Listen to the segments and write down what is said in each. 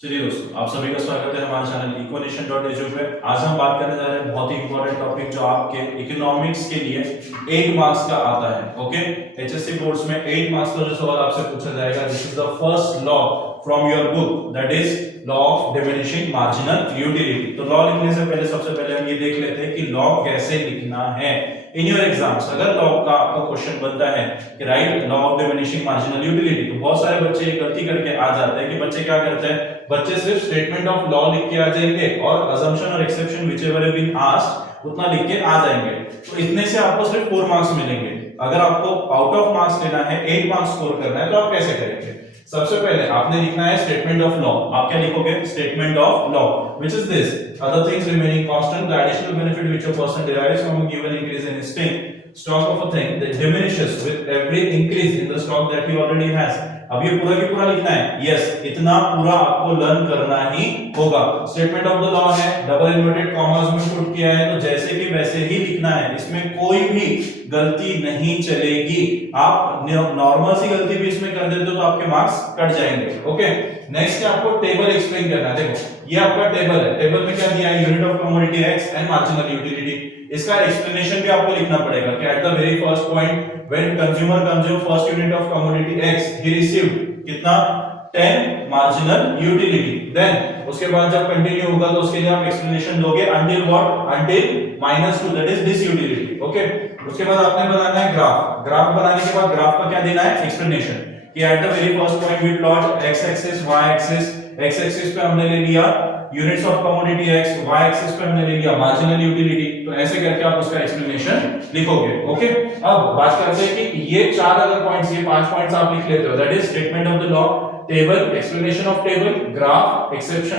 चलिए दोस्तों, आप सभी का स्वागत है हमारे चैनल econetion.edu पे। आज हम बात करने जा रहे हैं बहुत ही इंपॉर्टेंट टॉपिक जो आपके इकोनॉमिक्स के लिए 8 मार्क्स का आता है। ओके, एचएससी बोर्ड्स में 8 मार्क्स का जो सवाल आपसे पूछा जाएगा, this is the first law from your book, that is law of diminishing marginal utility. तो लॉ लिखने से पहले सबसे पहले हम ये देख लेते हैं कि लॉ कैसे लिखना है। इन योर एग्जाम्स अगर लॉ का आपका क्वेश्चन बनता है कि right law of diminishing marginal utility, तो बहुत सारे बच्चे ये गलती करके आ जाते हैं कि बच्चे क्या करते हैं, बच्चे सिर्फ स्टेटमेंट ऑफ लॉ लिख के आ जाएंगे और अजम्पशन और exception whichever have been asked उतना लिख के आ जाएंगे। तो इतने से आपको सिर्फ 4 मार्क्स मिलेंगे। अगर आपको आउट ऑफ मार्क्स लेना है, 8 मार्क्स स्कोर करना है, तो आप कैसे करेंगे? सबसे पहले आपने लिखना है स्टेटमेंट ऑफ लॉ। आप क्या लिखोगे? Statement of law which is this, other things remaining constant, the additional benefit which a person derives from a given increase in stock of a thing that diminishes with every increase in the stock that he already has। अब ये पूरा की पूरा लिखना है। Yes, इतना पूरा आपको लर्न करना ही होगा। स्टेटमेंट ऑफ द लॉ है, डबल इन्वर्टेड कॉमास में पुट किया है, तो जैसे कि वैसे ही लिखना है, इसमें कोई भी गलती नहीं चलेगी। आप नॉर्मल सी गलती भी इसमें कर देते हो तो आपके मार्क्स कट जाएंगे। ओके, नेक्स्ट आपको टेबल एक्सप्लेन करना है। देखो ये आपका टेबल है, टेबल में क्या दिया है, unit of commodity x and marginal utility. इसका एक्सप्लेनेशन भी आपको लिखना पड़ेगा कि at the very first point when consumer consume first unit of commodity x he received कितना, 10 मार्जिनल यूटिलिटी। देन उसके बाद जब कंटिन्यू होगा तो उसके लिए आप एक्सप्लेनेशन दोगे until what, until -2 that is this utility. Okay, उसके बाद आपने बनाना है ग्राफ। ग्राफ बनाने के बाद ग्राफ का क्या देना है, एक्सप्लेनेशन कि at the very first point we plot x axis y axis. x axis पे हमने ले लिया units of commodity x, y axis पे हमने ले लिया मार्जिनल यूटिलिटी। तो ऐसे करके आप उसका एक्सप्लेनेशन लिखोगे। ओके, अब बात करते हैं कि ये 4 अगर पॉइंट्स, ये 5 पॉइंट्स आप लिख लेते हो, that is statement of the law, table, explanation of table, graph, exception,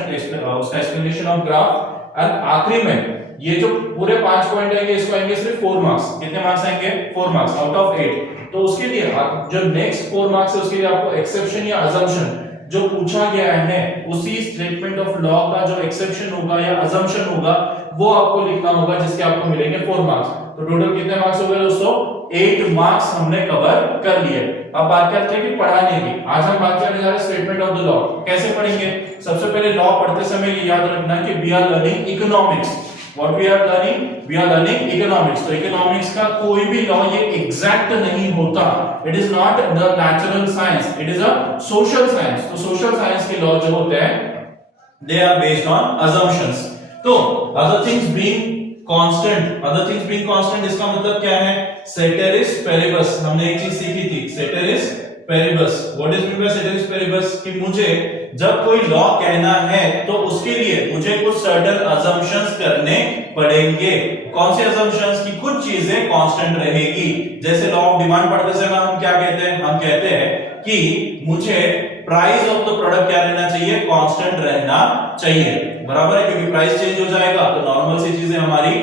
उसका एक्सप्लेनेशन ऑफ ग्राफ, और आखिरी में ये जो पूरे 5 पॉइंट आएंगे, इसको आएंगे सिर्फ 4 मार्क्स। कितने मार्क्स आएंगे? 4 मार्क्स आउट ऑफ 8। तो उसके लिए जो नेक्स्ट 4 मार्क्स है, उसके लिए आपको एक्सेप्शन या अजम्पशन जो पूछा गया है, उसी स्टेटमेंट ऑफ लॉ का जो एक्सेप्शन होगा या अजम्पशन होगा, वो आपको लिखना होगा, जिसके आपको मिलेंगे 4 मार्क्स। तो टोटल कितने मार्क्स हो गए दोस्तों? 8 मार्क्स हमने कवर कर लिए। अब बात करते हैं कि पढ़ाने की। आज हम बात करने जा रहे हैं स्टेटमेंट ऑफ द लॉ। कैसे पढ़ेंगे? सबसे पहले लॉ पढ़ते समय ये याद रखना कि we are learning economics. What we are learning? We are learning economics। तो economics का कोई भी लॉ ये एग्जैक्ट नहीं होता। It is not the natural science, it is a social science। तो social science के लॉ जो होते हैं, they are based on assumptions। तो other things being constant, इसका मतलब क्या है? ceteris paribus। हमने एक चीज सीखी थी, ceteris paribus। What is meant by ceteris paribus? कि मुझे जब कोई लॉ कहना है तो उसके लिए मुझे कुछ सर्टेन अजम्पशंस करने पड़ेंगे। कौन से अजम्पशंस? की कुछ चीजें कांस्टेंट रहेगी। जैसे लॉ ऑफ डिमांड पढ़ते समय हम क्या कहते हैं? हम कहते हैं कि मुझे प्राइस ऑफ द प्रोडक्ट क्या रहना चाहिए? कांस्टेंट रहना चाहिए। बराबर है, क्योंकि प्राइस चेंज हो जाएगा तो नॉर्मल सी चीजें हमारी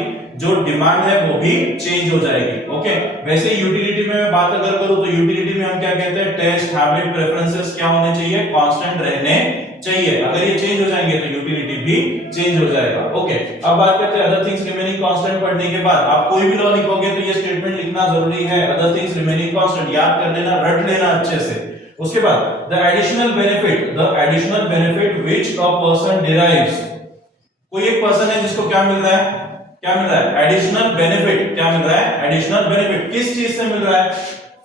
जो डिमांड है वो भी चेंज हो जाएगी। ओके, वैसे यूटिलिटी में मैं बात अगर करूं तो यूटिलिटी में हम क्या कहते हैं? टेस्ट, हैबिट, प्रेफरेंसेस क्या होने चाहिए? कांस्टेंट रहने चाहिए। अगर ये चेंज हो जाएंगे तो यूटिलिटी भी चेंज हो जाएगा। ओके, अब बात करते हैं अदर थिंग्स रिमेनिंग कांस्टेंट। पढ़ने के बाद आप कोई भी लॉ लिखोगे तो ये स्टेटमेंट लिखना जरूरी है, अदर थिंग्स रिमेनिंग कांस्टेंट। याद कर लेना, रट लेना अच्छे से। उसके बाद the additional benefit which a person derives. कोई एक पर्सन है जिसको क्या मिल रहा है? क्या मिल रहा है? Additional benefit. क्या मिल रहा है? Additional benefit. किस चीज से मिल रहा है?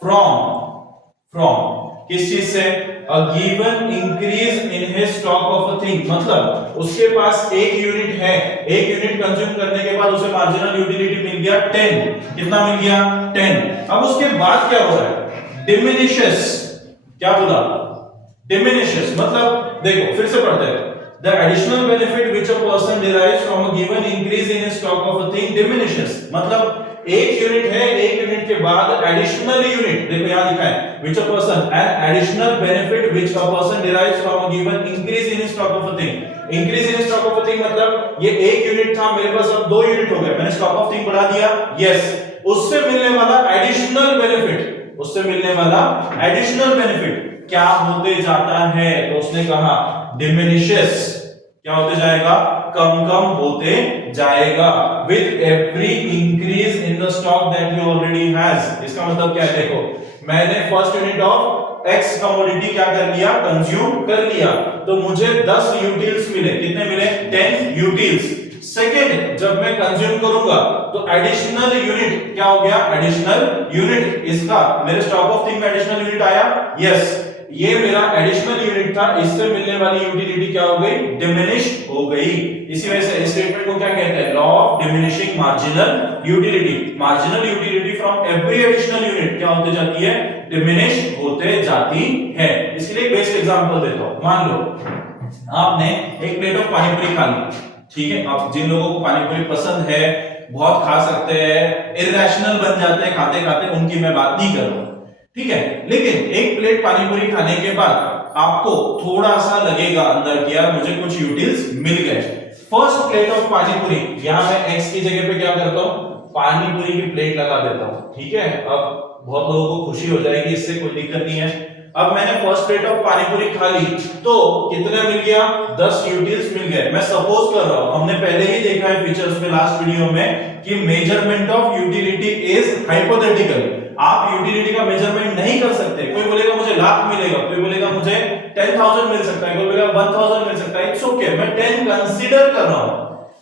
फ्रॉम किस चीज से? A given increase in his stock of a thing. मतलब उसके पास एक यूनिट है, एक यूनिट कंज्यूम करने के बाद उसे मार्जिनल यूटिलिटी मिल गया 10। कितना मिल गया? 10। अब उसके बाद क्या हो रहा है? डिमिनिशेस। क्या बोला? डिमिनिशेस। मतलब देखो फिर से पढ़ते हैं, the additional benefit which a person derives from a given increase in his stock of a thing diminishes। मतलब एक यूनिट है, एक यूनिट के बाद एडिशनल यूनिट, देखो यहां लिखा है which a person, an additional benefit which a person derives from a given increase in his stock of a thing। increase in his stock of a thing मतलब ये एक यूनिट था, मेरे पास अब 2 यूनिट हो गए, मैंने स्टॉक ऑफ थिंग बढ़ा दिया। यस, उससे मिलने वाला एडिशनल बेनिफिट, उससे मिलने वाला एडिशनल बेनिफिट क्या होते जाता है? तो उसने कहा डिमिनिशेस। क्या होते जाएगा? कम होते जाएगा with every increase in the stock that you already has. इसका मतलब क्या है? देखो मैंने first unit of x commodity क्या कर लिया, कंज्यूम कर लिया। तो मुझे 10 यूटिल्स मिले। कितने मिले? 10 यूटिल्स। सेकेंड, जब मैं कंज्यूम करूंगा तो एडिशनल यूनिट क्या हो गया, एडिशनल यूनिट इसका मेरे स्टॉक ऑफ थिंग में एडिशनल यूनिट आया, यस, ये मेरा एडिशनल यूनिट था, इससे मिलने वाली यूटिलिटी क्या हो गई, डिमिनिश हो गई। इसी वजह से इस स्टेटमेंट को क्या कहते हैं, law of diminishing marginal utility. Marginal utility from every additional unit क्या होते जाती है, डिमिनिश होते जाती है। इसके लिए एक बेस्ट एग्जांपल देता हूं। मान लो आपने एक प्लेट ऑफ पानी पूरी खा ली, ठीक है। अब जिन लोगों को पानी पूरी पसंद है, बहुत खा सकते हैं, इरैशनल बन जाते हैं खाते खाते, उनकी मैं बात नहीं कर रहा हूं, ठीक है। लेकिन एक प्लेट पानी पूरी खाने के बाद आपको थोड़ा सा लगेगा अंदर कि यार मुझे कुछ यूटिल्स मिल गए। फर्स्ट प्लेट ऑफ पानी पूरी, यहां मैं एक्स की जगह पे क्या करता हूं, पानी पूरी की प्लेट लगा देता हूं, ठीक है। अब बहुत लोगों को खुशी हो जाएगी, इससे कोई दिक्कत नहीं है। अब मैंने फर्स्ट प्लेट ऑफ पानी पूरी खा ली, तो कितना मिल गया, 10 यूटिल्स मिल गए। मैं सपोज कर रहा हूं, हमने पहले ही देखा है फीचर्स में लास्ट वीडियो में कि measurement of utility is hypothetical. आप यूटिलिटी का मेजरमेंट नहीं कर सकते। कोई बोलेगा मुझे लाख मिलेगा, कोई बोलेगा मुझे 10,000 मिल सकता है, कोई बोलेगा 1,000 मिल सकता है। इट्स ओके, मैं 10 कंसीडर कर रहा हूं,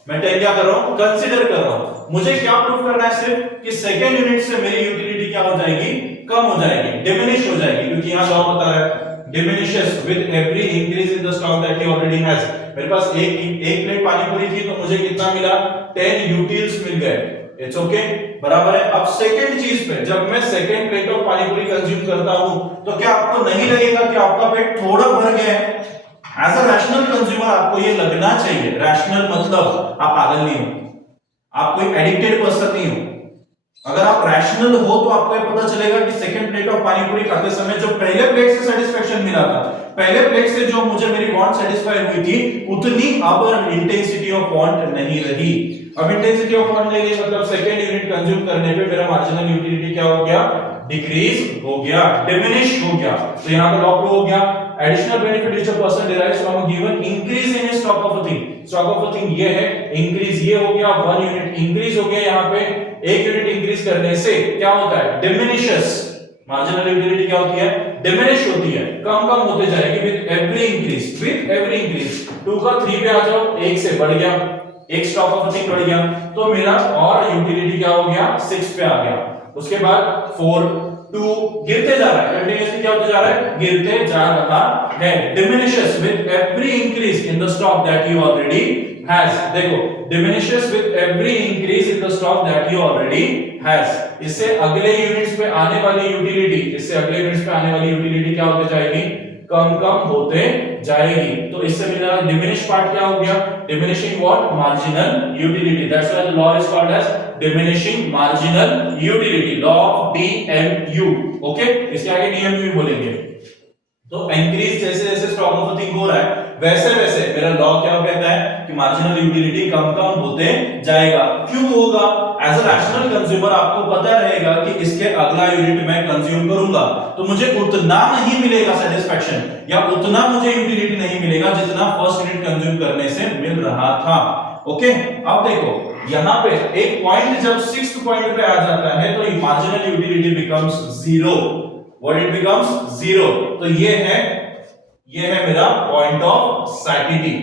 मैं 10 क्या कर रहा हूं, कंसीडर कर रहा हूं। मुझे क्या प्रूफ करना है, सिर्फ कि सेकंड यूनिट से मेरी यूटिलिटी क्या हो जाएगी, कम हो जाएगी, डिमिनिश हो जाएगी, क्योंकि यहां लॉ बता रहा है diminishes with every increase in the stock that he already has। मेरे पास एक प्लेट पानी पूरी थी, तो मुझे कितना मिला, 10 यूटिल्स मिल गए। इट्स ओके, बराबर है। अब सेकंड चीज पे, जब मैं सेकंड प्लेट ऑफ पानी पूरी कंज्यूम करता हूं, तो क्या आपको नहीं लगेगा कि आपका पेट थोड़ा भर गया है? एज अ रैशनल कंज्यूमर आपको ये लगना चाहिए। रैशनल मतलब आप पागल नहीं हो, आप कोई एडिक्टेड पर्सन नहीं हो। अगर आप रैशनल हो तो आपको ये पता चलेगा कि सेकंड प्लेट ऑफ पानी पूरी खाते समय जो पहले प्लेट से सेटिस्फेक्शन मिला था, पहले प्लेट से जो मुझे मेरी वांट सेटिस्फाई हुई थी, उतनी अब इंटेंसिटी ऑफ वांट नहीं रही। अब इंटेंसिटी ऑफ वांट नहीं रही, मतलब सेकंड यूनिट कंज्यूम करने पे मेरा मार्जिनल यूटिलिटी क्या हो गया, डिक्रीज हो गया, डिमिनिश हो गया। तो यहां पे लॉ प्रूव हो गया, additional benefit which a person derives from a given increase in stock of a thing. Stock of a thing ये है, इंक्रीज ये हो गया, 1 यूनिट इंक्रीज हो गया। यहां पे 1 यूनिट इंक्रीज करने से क्या होता है, डिमिनिशेस। मार्जिनल यूटिलिटी क्या होती है, डिमिनिश होती है, कम कम होते जाएगी with every increase. With every increase 2 का 3 पे आ जाओ, 1 से बढ़ गया, एक स्टॉक ऑफ थिंग बढ़ गया, तो मेरा और यूटिलिटी क्या हो गया, 6 पे आ गया। उसके बाद 4 2 गिरते जा रहा है, कंटीन्यूअसली क्या होते जा रहा है, गिरते जा रहा है। Diminishes with every increase in the stock that you already has. देखो, diminishes with every increase in the stock that you already has. इससे अगले यूनिट्स पे आने वाली यूटिलिटी, इससे अगले यूनिट्स पे आने वाली यूटिलिटी क्या होते जाएगी, कम कम होते जाएगी। तो इससे मेरा डिमिनिश पार्ट क्या हो गया, diminishing what, marginal utility. That's why the law is called as diminishing marginal utility, law of DMU. Okay, इसके आगे डीएमयू बोलेंगे। तो इंक्रीज जैसे जैसे स्टॉक ऑफ थिंग हो रहा है, वैसे वैसे मेरा लॉ क्या कहता है कि मार्जिनल यूटिलिटी कम कम होते जाएगा। क्यों होगा, एज अ रैशनल कंज्यूमर आपको पता रहेगा कि इसके अगला यूनिट मैं कंज्यूम करूंगा तो मुझे उतना नहीं मिलेगा सेटिस्फैक्शन, या उतना मुझे यूटिलिटी नहीं मिलेगा जितना फर्स्ट यूनिट कंज्यूम करने से मिल रहा था। ओके, अब देखो यहां पे एक पॉइंट जब 6th पॉइंट पे आ जाता है तो marginal utility becomes 0। What it becomes 0। तो ये है मेरा पॉइंट ऑफ सैटिटी।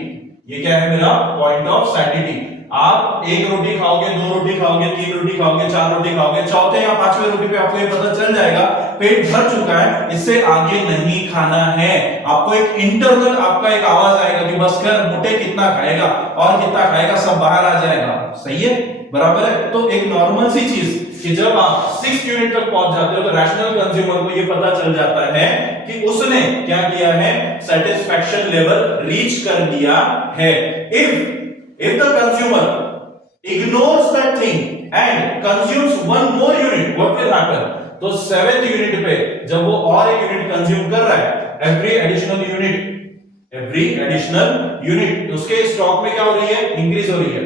ये क्या है मेरा पॉइंट ऑफ सैटिटी। आप एक रोटी खाओगे, 2 रोटी खाओगे, 3 रोटी खाओगे, 4 रोटी खाओगे, चौथे या 5वें रोटी पे आपको ये पता चल जाएगा पेट भर चुका है, इससे आगे नहीं खाना है। आपको एक इंटरनल आपका एक आवाज आएगा कि बस कर, मोटे कितना खाएगा और कितना खाएगा सब बाहर आ जाएगा। सही है, बराबर है। तो एक नॉर्मल सी चीज कि जब आप 6th यूनिट तक पहुंच जाते हो तो रैशनल कंज्यूमर को ये पता चल जाता है कि उसने क्या किया है, सेटिस्फैक्शन लेवल रीच कर लिया है। If the consumer ignores that thing and consumes one more unit, what will happen? तो 7th यूनिट पे जब वो और एक यूनिट कंज्यूम कर रहा है, every additional unit उसके स्टॉक में क्या हो रही है, इंक्रीज हो रही है।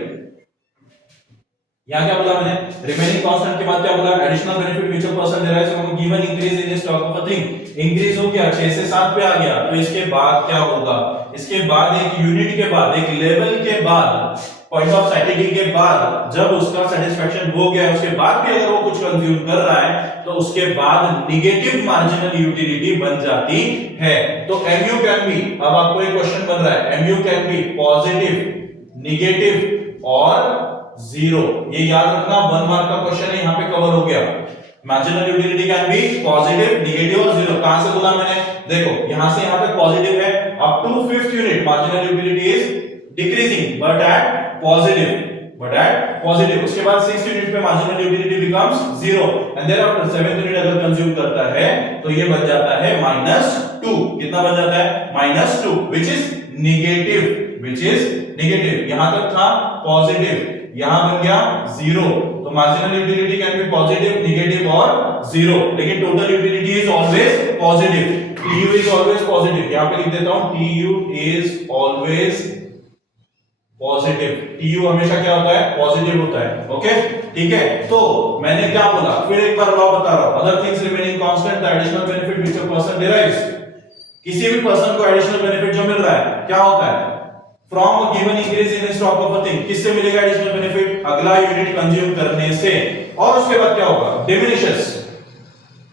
यहां क्या बोला मैंने, रिमेनिंग कांस्टेंट के बाद क्या बोला, additional benefit which a person derives from given increase in stock of a thing. Increase हो गया, 6 से 7 पे आ गया, तो इसके बाद क्या होगा, इसके बाद एक यूनिट के बाद, एक लेवल के बाद पॉइंट ऑफ सैटिस्फैक्शन के बाद जब उसका सेटिस्फेक्शन हो गया उसके बाद भी अगर वो कुछ कंज्यूम कर रहा है तो उसके बाद नेगेटिव मार्जिनल यूटिलिटी बन जाती है। तो mu कैन बी, अब आपको एक क्वेश्चन बन रहा है, mu can be positive, negative और जीरो। ये याद रखना, 1 मार्क का क्वेश्चन है, यहां पे कवर हो गया। Marginal utility can be positive, negative और जीरो। कहां से बोला मैंने, देखो यहां से यहां पे पॉजिटिव है, up to 5th unit marginal utility is decreasing but at positive, उसके बाद 6th यूनिट पे marginal utility becomes 0 and thereafter 7th unit अगर कंज्यूम करता है तो ये बन जाता है -2। कितना बन जाता है, -2, व्हिच इज नेगेटिव। यहां तक था पॉजिटिव, यहां बन गया 0। तो marginal utility can be positive, negative और 0, लेकिन total utility is always positive. TU is always positive, यहां पे लिख देता हूं TU is always positive. TU हमेशा क्या होता है, पॉजिटिव होता है। ओके ठीक है, तो मैंने क्या बोला, फिर एक बार लॉ बता रहा हूं, other things remaining constant the additional benefit which a person derives. किसी भी पर्सन को एडिशनल बेनिफिट जो मिल रहा है क्या होता है, from a given increase in stock of a thing. किससे मिलेगा एडिशनल बेनिफिट, अगला यूनिट कंज्यूम करने से, और उसके बाद क्या होगा, डिमिनिशेस।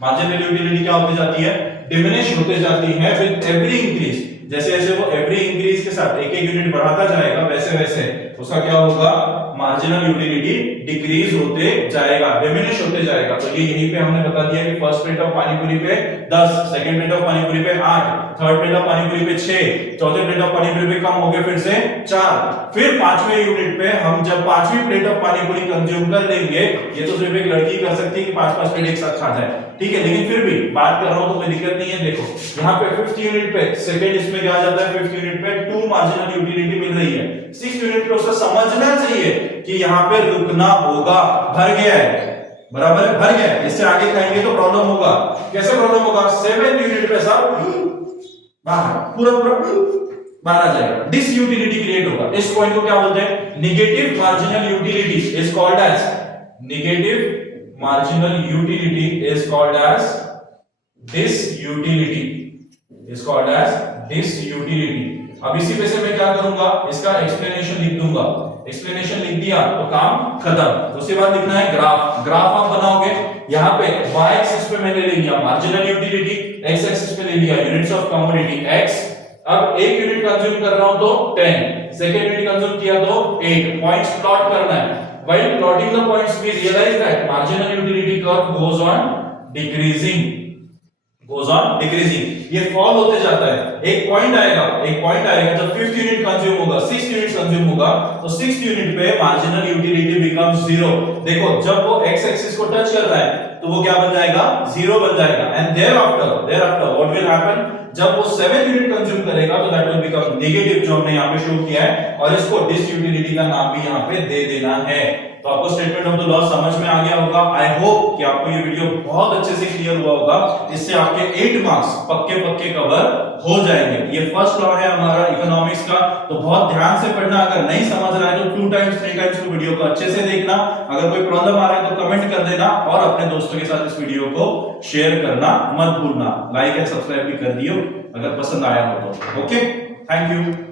मार्जिनल यूटिलिटी क्या होती जाती है, डिमिनिश होते जाती है विद एवरी इंक्रीज। जैसे जैसे वो एवरी इंक्रीज के साथ एक एक यूनिट बढ़ाता जाएगा वैसे वैसे उसका क्या होगा, मार्जिनल यूटिलिटी डिक्रीज होते जाएगा, डिमिनिश होते जाएगा। तो ये यहीं पे हमने बता दिया कि फर्स्ट प्लेट ऑफ पानीपुरी पे 10, सेकंड प्लेट ऑफ पानीपुरी पे 8, थर्ड प्लेट ऑफ पानीपुरी पे 6, चौथे प्लेट ऑफ पानीपुरी पे कम हो गए फिर से 4, फिर पांचवें यूनिट पे हम जब पांचवी प्लेट ऑफ पानीपुरी कंज्यूम कर लेंगे, ये तो सिर्फ एक लड़की कर सकती है कि 5-5 प्लेट एक साथ खा जाए, ठीक है, लेकिन फिर भी बात कर रहा हूं तो कोई दिक्कत नहीं है। देखो यहाँ पे 5th यूनिट पे, सेकंड इसमें क्या आ जाता है, 5th यूनिट पे 2 मार्जिनल यूटिलिटी मिल रही है, 6th यूनिट पे उसे समझना चाहिए कि यहाँ पे रुकना होगा, भर गया है, बराबर है, भर गया है, इससे आगे खाएंगे तो प्रॉब्लम होगा। कैसे प्रॉब्लम होगा, 7th यूनिट पे सब बाहर, पूरा बाहर आ जाएगा, डिसयूटिलिटी क्रिएट होगा। इस पॉइंट को क्या बोलते हैं, negative marginal utility is called as, negative marginal utility is called as disutility, is called as disutility। अब इसी पे से मैं क्या करूंगा, इसका एक्सप्लेनेशन लिख दूंगा, एक्सप्लेनेशन लिख दिया तो काम खत्म। उसके बाद लिखना है ग्राफ, ग्राफ आप बनाओगे, यहाँ पे y एक्सिस पे मैंने ले लिया मार्जिनल यूटिलिटी, x एक्सिस पे ले लिया यूनिट्स ऑफ कमोडिटी x। अब एक यूनिट कंज्यूम कर रहा हूं तो 10, सेकंड यूनिट कंज्यूम किया तो 8, पॉइंट्स प्लॉट करना है। While plotting the points, we realize that marginal utility curve goes on decreasing, ये फॉल होते जाता है। एक पॉइंट आएगा जब 5th यूनिट कंज्यूम होगा, 6th यूनिट कंज्यूम होगा, तो 6th यूनिट पे मार्जिनल यूटिलिटी बिकम्स 0। देखो जब वो x एक्सिस को टच कर रहा है तो वो क्या बन जाएगा, 0 बन जाएगा। And thereafter what will happen, जब वो 7th यूनिट कंज्यूम करेगा तो दैट विल बिकम नेगेटिव, जो हमने यहाँ पे शो किया है, और इसको डिसयूटिलिटी का नाम भी यहाँ पे दे देना है। तो आपको स्टेटमेंट ऑफ द लॉ समझ में आ गया होगा। आई होप कि आपको ये वीडियो बहुत अच्छे से क्लियर हुआ होगा, इससे आपके 8 मार्क्स पक्के कवर हो जाएंगे। ये फर्स्ट लॉ है हमारा इकोनॉमिक्स का, तो बहुत ध्यान से पढ़ना। अगर नहीं समझ रहा है तो 2 टाइम्स 3 टाइम्स को वीडियो को अच्छे से देखना। अगर कोई प्रॉब्लम आ रहा है तो कमेंट कर देना, और अपने दोस्तों के साथ इस वीडियो को शेयर करना मत भूलना। लाइक एंड सब्सक्राइब भी कर दियो अगर पसंद आया हो तो। Okay, thank you.